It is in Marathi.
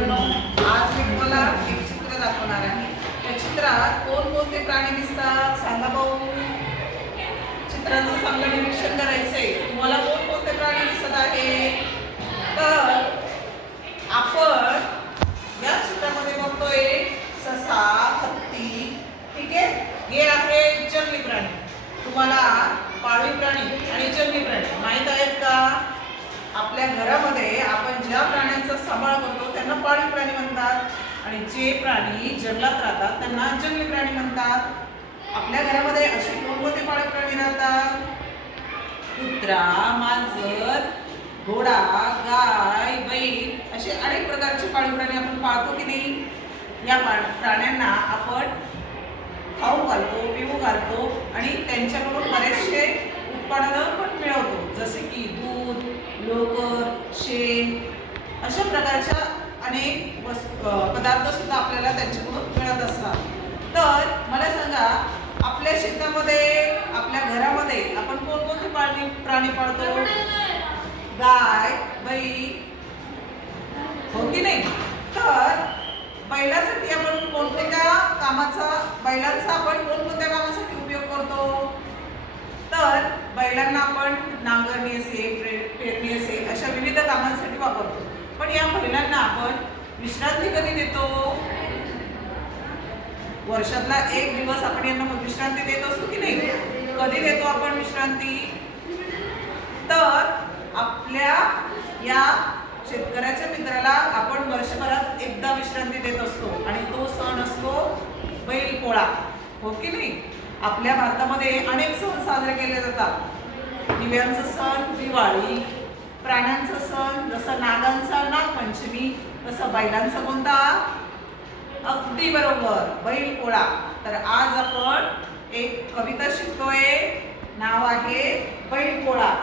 मित्रांनो, आज मी तुम्हाला एक चित्र दाखवणार आहे. त्या चित्रात कोणकोणते प्राणी दिसतात सांगा भाऊ. चित्रांचं चांगलं निरीक्षण करायचंय. तुम्हाला कोणकोणते प्राणी दिसत आहेत? तर आपण या चित्रामध्ये बघतोय ससा, हत्ती, ठीक आहे. हे आहे जंगली प्राणी. तुम्हाला पाळीव प्राणी आणि जंगली प्राणी माहीत आहेत का? आपल्या घरामध्ये आपण ज्या प्राण्यांचा सांभाळ करतो त्यांना पाळीव प्राणी म्हणतात आणि जे प्राणी जंगलात राहतात त्यांना जंगली प्राणी म्हणतात. आपल्या घरामध्ये असे कोणकोणते पाळीव प्राणी राहतात? कुत्रा, मांजर, घोडा, गाय, बैल असे अनेक प्रकारचे पाळीव प्राणी आपण पाळतो की नाही. या प्राण्यांना आपण खाऊ घालतो, पिऊ घालतो आणि त्यांच्याकडून बरेचसे उत्पादनं पण मिळवतो, जसे की दूध, लोकर, शेण अशा प्रकारच्या अनेक पदार्थ सुद्धा आपल्याला त्यांच्याकडून मिळत असतात. तर मला सांगा, आपल्या शेतामध्ये आपल्या घरामध्ये आपण कोणकोणते प्राणी पाळतो? गाय, बैल, हो की नाही. तर बैलासाठी आपण बैलांचा आपण कोणकोणत्या कामासाठी उपयोग करतो? तर बैलांना आपण नांगरणी असेल, पेरणी असेल अशा विविध कामांसाठी वापरतो. पण या बैलांना आपण विश्रांती कधी देतो? वर्षातला एक दिवस आपण यांना विश्रांती देत असतो की नाही. कधी देतो आपण विश्रांती? तर आपल्या या शेतकऱ्याच्या मित्राला आपण वर्षभरात एकदा विश्रांती देत असतो आणि तो सण असतो बैलपोळा, हो की नाही. आपल्या भारतामध्ये अनेक सण साजरे केले जातात. दिव्यांचा सण दिवाळी, प्राण्यांचा सण जसं नागांचा नागपंचमी, तसं बैलांचा कोणता? अगदी बरोबर, बैलपोळा. तर आज आपण एक कविता शिकतोय, नाव आहे बैलपोळा.